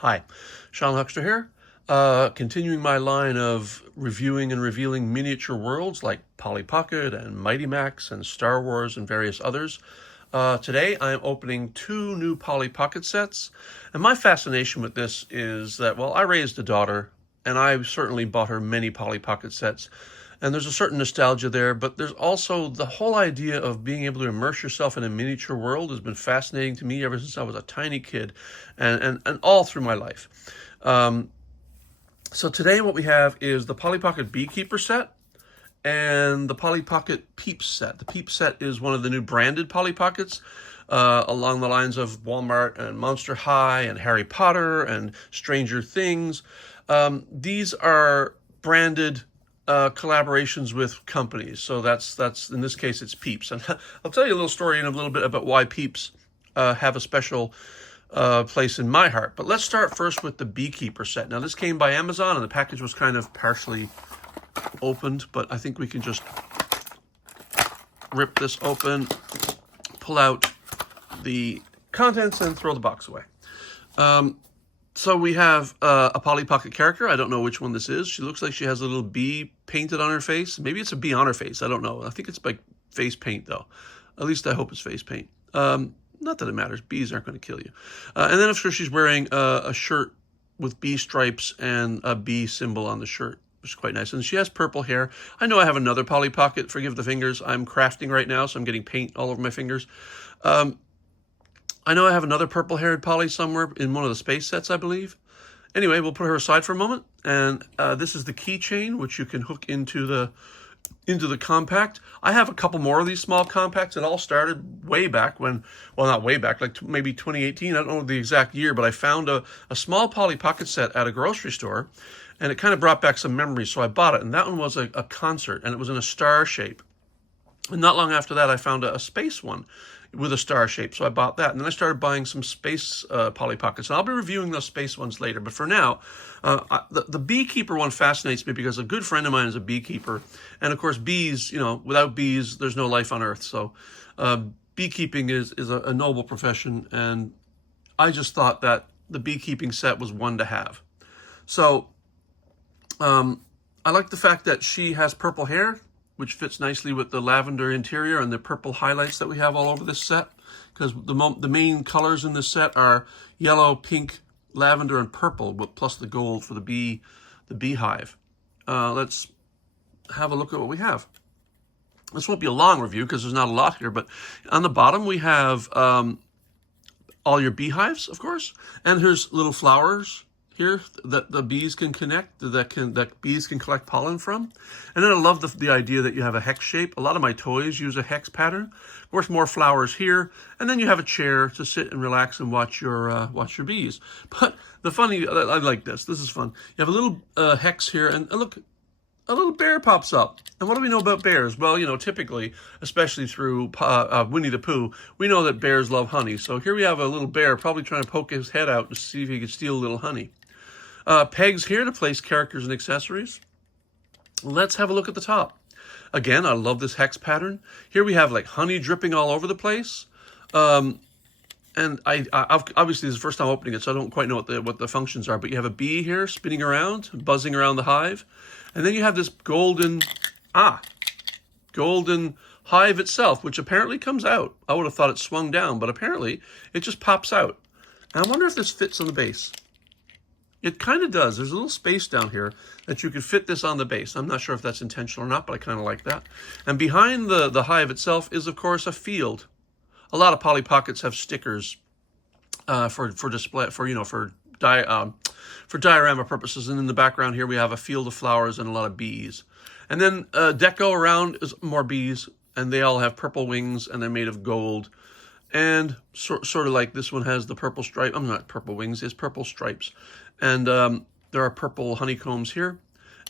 Hi, Sean Huckster here, continuing my line of reviewing and revealing miniature worlds like Polly Pocket and Mighty Max and Star Wars and various others. Today I am opening two new Polly Pocket sets, and my fascination with this is that, well, I raised a daughter, and I certainly bought her many Polly Pocket sets, and there's a certain nostalgia there, but there's also the whole idea of being able to immerse yourself in a miniature world has been fascinating to me ever since I was a tiny kid and all through my life. So today what we have is the Polly Pocket Beekeeper set and the Polly Pocket Peeps set. The Peep set is one of the new branded Polly Pockets, along the lines of Walmart and Monster High and Harry Potter and Stranger Things. These are branded collaborations with companies. So that's in this case it's Peeps, and I'll tell you a little story in a little bit about why Peeps have a special place in my heart. But let's start first with the Beekeeper set. Now this came by Amazon, and the package was kind of partially opened, but I think we can just rip this open, pull out the contents, and throw the box away. So we have a Polly Pocket character. I don't know which one this is. She looks like she has a little bee painted on her face. Maybe it's a bee on her face. I don't know. I think it's like face paint, though. At least I hope it's face paint. Not that it matters. Bees aren't going to kill you. And then, of course, she's wearing a shirt with bee stripes and a bee symbol on the shirt, which is quite nice. And she has purple hair. I know I have another Polly Pocket. Forgive the fingers. I'm crafting right now, so I'm getting paint all over my fingers. I know I have another purple-haired Polly somewhere in one of the space sets, I believe. Anyway, we'll put her aside for a moment. And this is the keychain, which you can hook into the compact. I have a couple more of these small compacts. It all started way back when, well, not way back, like maybe 2018. I don't know the exact year, but I found a small Polly Pocket set at a grocery store, and it kind of brought back some memories, so I bought it. And that one was a concert, and it was in a star shape. And not long after that, I found a space one with a star shape, so I bought that. And then I started buying some space Polly Pockets, and I'll be reviewing those space ones later. But for now, the Beekeeper one fascinates me because a good friend of mine is a beekeeper, and of course bees, you know, without bees, there's no life on Earth. So beekeeping is a noble profession, and I just thought that the beekeeping set was one to have. So I like the fact that she has purple hair, which fits nicely with the lavender interior and the purple highlights that we have all over this set, because the main colors in this set are yellow, pink, lavender, and purple, plus the gold for the beehive. Let's have a look at what we have. This won't be a long review because there's not a lot here, but on the bottom we have all your beehives, of course, and here's little flowers here that the bees can connect, that bees can collect pollen from. And then I love the idea that you have a hex shape. A lot of my toys use a hex pattern. Of course, more flowers here, and then you have a chair to sit and relax and watch your bees. But the funny, I like this. This is fun. You have a little hex here, and look, a little bear pops up. And what do we know about bears? Well, you know, typically, especially through Winnie the Pooh, we know that bears love honey. So here we have a little bear probably trying to poke his head out to see if he can steal a little honey. Pegs here to place characters and accessories. Let's have a look at the top. Again, I love this hex pattern. Here we have like honey dripping all over the place. And I obviously this is the first time opening it, so I don't quite know what the functions are, but you have a bee here spinning around, buzzing around the hive. And then you have this golden hive itself, which apparently comes out. I would have thought it swung down, but apparently it just pops out. And I wonder if this fits on the base. It kind of does. There's a little space down here that you could fit this on the base. I'm not sure if that's intentional or not, but I kind of like that. And behind the hive itself is, of course, a field. A lot of Polly Pockets have stickers for display, for diorama purposes. And in the background here, we have a field of flowers and a lot of bees. And then deco around is more bees, and they all have purple wings, and they're made of gold. And sort of like this one has the purple stripe. I'm not purple wings, it's purple stripes. And there are purple honeycombs here.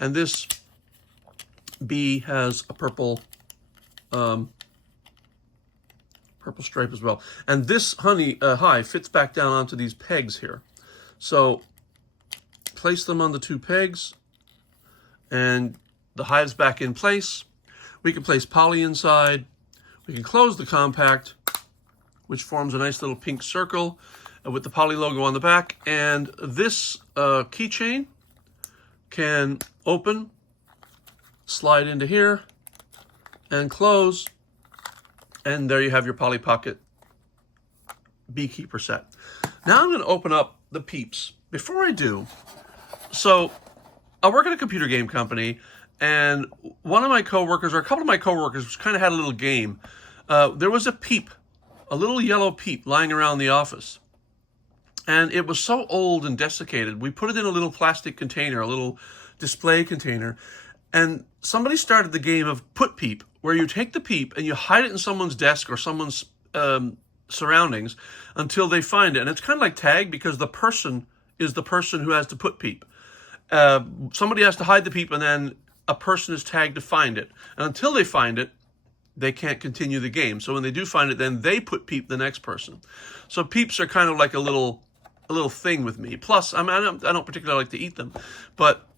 And this bee has a purple stripe as well. And this hive fits back down onto these pegs here. So place them on the two pegs, and the hive's back in place. We can place Polly inside. We can close the compact, which forms a nice little pink circle. with the Poly logo on the back. And this keychain can open, slide into here, and close. And there you have your Polly Pocket Beekeeper set. Now I'm going to open up the Peeps. Before I do, so I work at a computer game company, and one of my coworkers, or a couple of my coworkers, kind of had a little game. There was a Peep, a little yellow Peep lying around the office. And it was so old and desiccated, we put it in a little plastic container, a little display container, and somebody started the game of Put Peep, where you take the Peep and you hide it in someone's desk or someone's surroundings until they find it. And it's kind of like tag, because the person is the person who has to put Peep. Somebody has to hide the Peep, and then a person is tagged to find it. And until they find it, they can't continue the game. So when they do find it, then they put Peep the next person. So Peeps are kind of like a little thing with me. Plus, I don't particularly like to eat them, but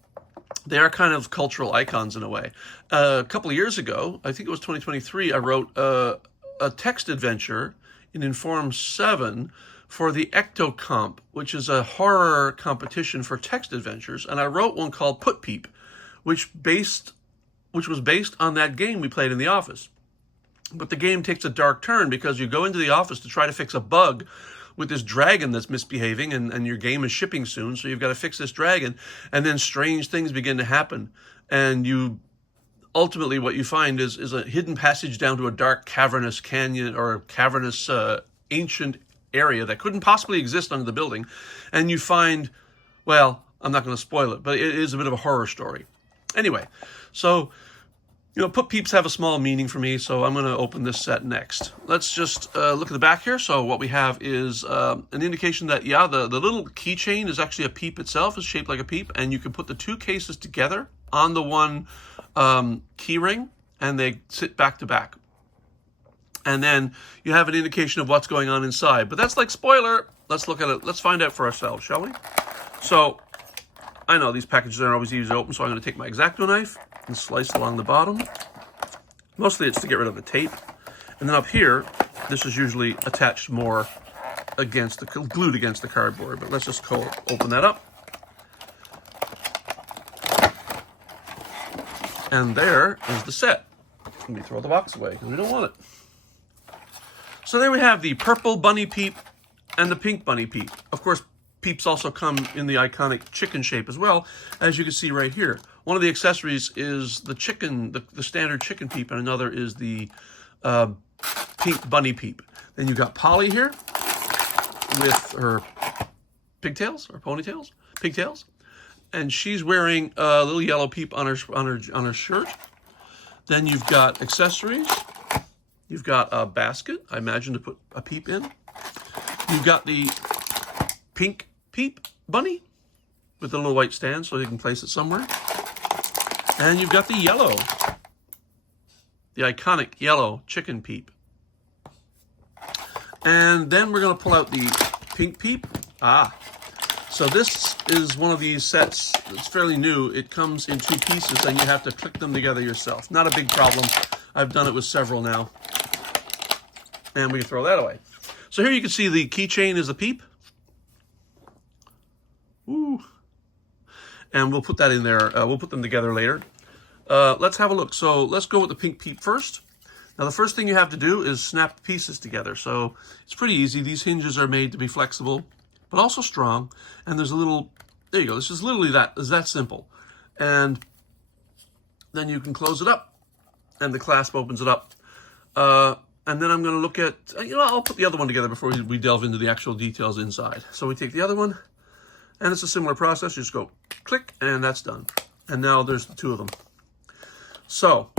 they are kind of cultural icons in a way. A couple of years ago, I think it was 2023, I wrote a text adventure in Inform 7 for the Ectocomp, which is a horror competition for text adventures. And I wrote one called Put Peep, which was based on that game we played in the office. But the game takes a dark turn, because you go into the office to try to fix a bug with this dragon that's misbehaving, and your game is shipping soon, so you've got to fix this dragon, and then strange things begin to happen. And you ultimately, what you find is a hidden passage down to a dark cavernous canyon, or a cavernous ancient area that couldn't possibly exist under the building. And you find, well, I'm not going to spoil it, but it is a bit of a horror story. Anyway, so, Put Peeps have a small meaning for me, so I'm going to open this set next. Let's just look at the back here. So what we have is an indication that, yeah, the little keychain is actually a Peep itself. It's shaped like a Peep, and you can put the two cases together on the one key ring, and they sit back to back. And then you have an indication of what's going on inside. But that's like spoiler. Let's look at it. Let's find out for ourselves, shall we? So I know these packages aren't always easy to open, so I'm going to take my X-Acto knife and slice along the bottom. Mostly it's to get rid of the tape. And then up here, this is usually attached more glued against the cardboard. But let's just open that up. And there is the set. Let me throw the box away, because we don't want it. So there we have the purple bunny Peep and the pink bunny Peep. Of course, Peeps also come in the iconic chicken shape as well, as you can see right here. One of the accessories is the chicken, the standard chicken Peep, and another is the pink bunny Peep. Then you've got Polly here with her pigtails or ponytails, pigtails, and she's wearing a little yellow Peep on her shirt. Then you've got accessories. You've got a basket, I imagine, to put a Peep in. You've got the pink Peep bunny with the little white stand so you can place it somewhere. And you've got the yellow, the iconic yellow chicken Peep. And then we're going to pull out the pink Peep. So this is one of these sets that's fairly new. It comes in two pieces, and you have to click them together yourself. Not a big problem. I've done it with several now. And we can throw that away. So here you can see the keychain is a Peep. Ooh. And we'll put that in there. We'll put them together later. Let's have a look. So let's go with the pink Peep first. Now the first thing you have to do is snap the pieces together. So it's pretty easy. These hinges are made to be flexible, but also strong. And there's a little, there you go. This is literally that. It's that simple. And then you can close it up, and the clasp opens it up. And then I'm going to look at, I'll put the other one together before we delve into the actual details inside. So we take the other one, and it's a similar process. You just go click, and that's done. And now there's the two of them. So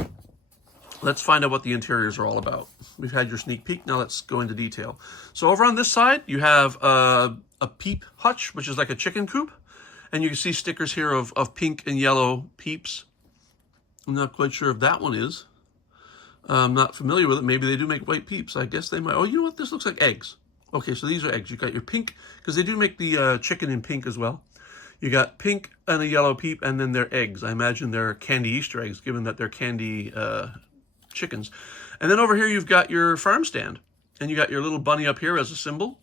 let's find out what the interiors are all about. We've had your sneak peek. Now let's go into detail. So over on this side, you have a Peep hutch, which is like a chicken coop. And you can see stickers here of pink and yellow Peeps. I'm not quite sure if that one is. I'm not familiar with it. Maybe they do make white Peeps. I guess they might. Oh, you know what? This looks like eggs. Okay, so these are eggs. You've got your pink, because they do make the chicken in pink as well. You got pink and a yellow Peep, and then they're eggs. I imagine they're candy Easter eggs, given that they're candy chickens. And then over here, you've got your farm stand. And you got your little bunny up here as a symbol.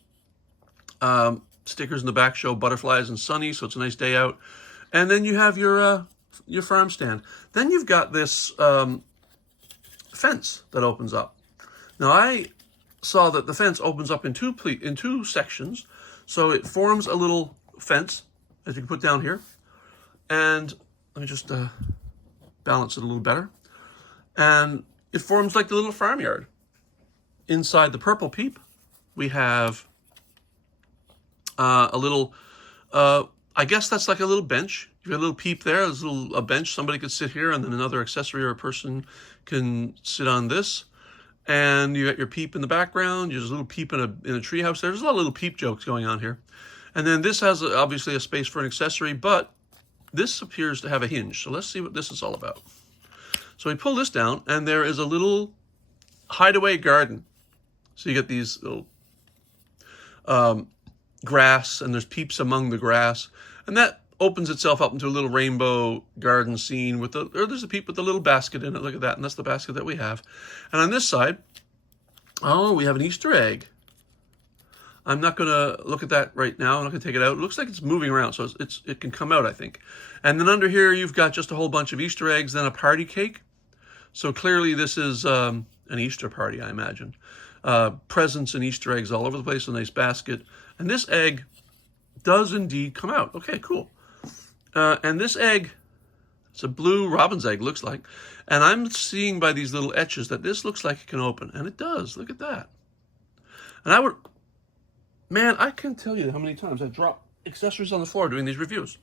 Stickers in the back show butterflies and sunny, so it's a nice day out. And then you have your farm stand. Then you've got this fence that opens up. Now I saw that the fence opens up in two sections, so it forms a little fence, as you can put down here. And let me just balance it a little better. And it forms like the little farmyard. Inside the purple Peep, we have a little, I guess that's like a little bench. You have a little Peep there, there's a bench. Somebody could sit here, and then another accessory or a person can sit on this. And you got your Peep in the background. There's a little Peep in a treehouse there. There's a lot of little Peep jokes going on here. And then this has obviously a space for an accessory, but this appears to have a hinge. So let's see what this is all about. So we pull this down, and there is a little hideaway garden. So you get these little grass, and there's Peeps among the grass, and that opens itself up into a little rainbow garden scene with there's a Peep with a little basket in it. Look at that, and that's the basket that we have. And on this side, oh, we have an Easter egg. I'm not going to look at that right now. I'm not going to take it out. It looks like it's moving around, so it can come out, I think. And then under here, you've got just a whole bunch of Easter eggs, then a party cake. So clearly this is an Easter party, I imagine. Presents and Easter eggs all over the place, a nice basket. And this egg does indeed come out. Okay, cool. And this egg, it's a blue robin's egg, looks like. And I'm seeing by these little etches that this looks like it can open. And it does. Look at that. And man, I can't tell you how many times I drop accessories on the floor doing these reviews.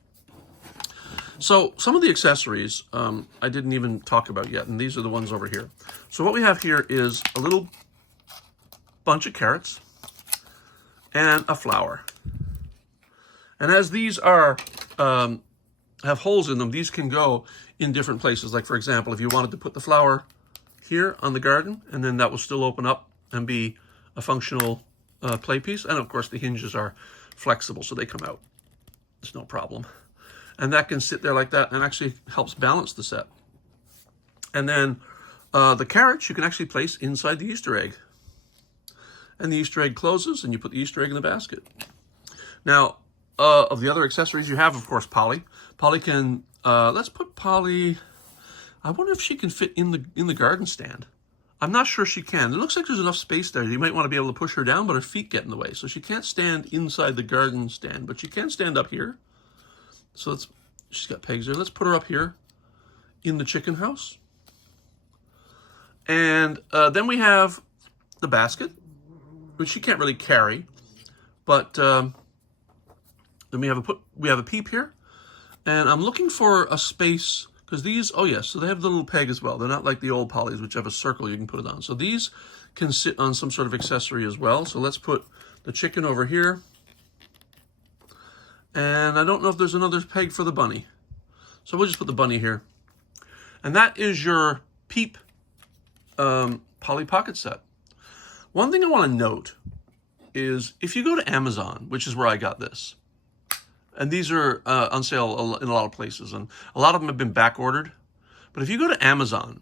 So some of the accessories I didn't even talk about yet, and these are the ones over here. So what we have here is a little bunch of carrots and a flower. And as these are have holes in them, these can go in different places. Like, for example, if you wanted to put the flower here on the garden, and then that will still open up and be a functional play piece. And of course the hinges are flexible, so they come out. It's no problem. And that can sit there like that and actually helps balance the set. And then the carrots you can actually place inside the Easter egg. And the Easter egg closes, and you put the Easter egg in the basket. Now, of the other accessories you have, of course, Polly. Polly can, let's put Polly, I wonder if she can fit in the garden stand. I'm not sure she can. It looks like there's enough space there. You might want to be able to push her down, but her feet get in the way. So she can't stand inside the garden stand, but she can stand up here. So she's got pegs there. Let's put her up here in the chicken house. And then we have the basket, which she can't really carry. But then we have a Peep here. And I'm looking for a space, because these, oh yes, so they have the little peg as well. They're not like the old Pollys, which have a circle you can put it on. So these can sit on some sort of accessory as well. So let's put the chicken over here. And I don't know if there's another peg for the bunny. So we'll just put the bunny here. And that is your Peep Polly Pocket set. One thing I want to note is if you go to Amazon, which is where I got this, and these are on sale in a lot of places, and a lot of them have been back ordered. But if you go to Amazon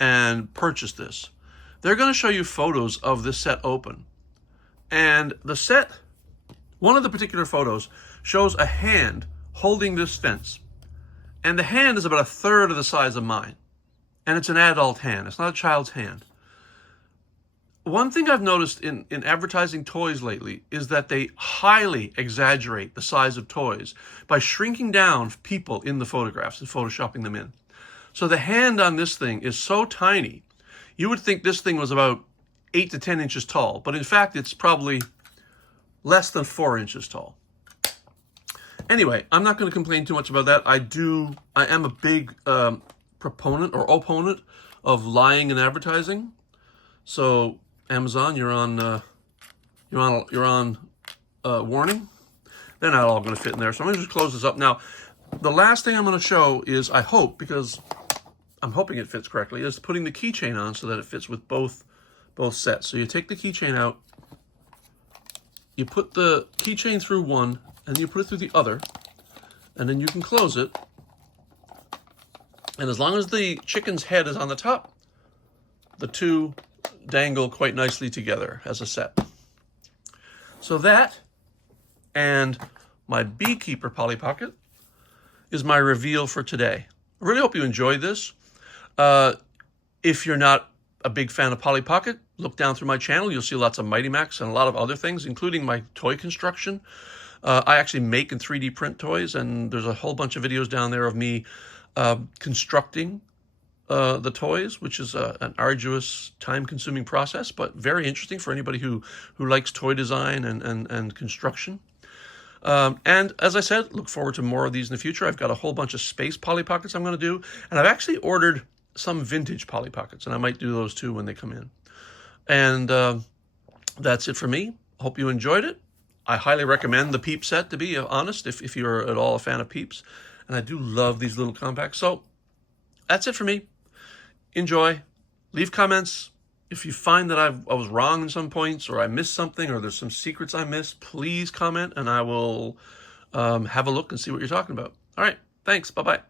and purchase this, they're going to show you photos of this set open. And the set, one of the particular photos, shows a hand holding this fence. And the hand is about a third of the size of mine. And it's an adult hand. It's not a child's hand. One thing I've noticed in advertising toys lately is that they highly exaggerate the size of toys by shrinking down people in the photographs and photoshopping them in. So the hand on this thing is so tiny, you would think this thing was about 8 to 10 inches tall, but in fact it's probably less than 4 inches tall. Anyway, I'm not going to complain too much about that. I am a big proponent or opponent of lying in advertising. So Amazon, you're on warning. They're not all going to fit in there, so I'm going to just close this up. Now, the last thing I'm going to show is, I hope, because I'm hoping it fits correctly, is putting the keychain on so that it fits with both sets. So you take the keychain out, you put the keychain through one, and you put it through the other, and then you can close it. And as long as the chicken's head is on the top, the two dangle quite nicely together as a set. So that and my Beekeeper Polly Pocket is my reveal for today. I really hope you enjoyed this. If you're not a big fan of Polly Pocket, look down through my channel. You'll see lots of Mighty Max and a lot of other things, including my toy construction. I actually make and 3D print toys, and there's a whole bunch of videos down there of me constructing the toys, which is an arduous, time-consuming process, but very interesting for anybody who likes toy design and construction. And as I said, look forward to more of these in the future. I've got a whole bunch of space Polly Pockets I'm going to do, and I've actually ordered some vintage Polly Pockets, and I might do those too when they come in. And that's it for me. Hope you enjoyed it. I highly recommend the Peep set, to be honest, if you're at all a fan of Peeps. And I do love these little compacts. So that's it for me. Enjoy. Leave comments. If you find that I was wrong in some points, or I missed something, or there's some secrets I missed, please comment, and I will have a look and see what you're talking about. All right. Thanks. Bye-bye.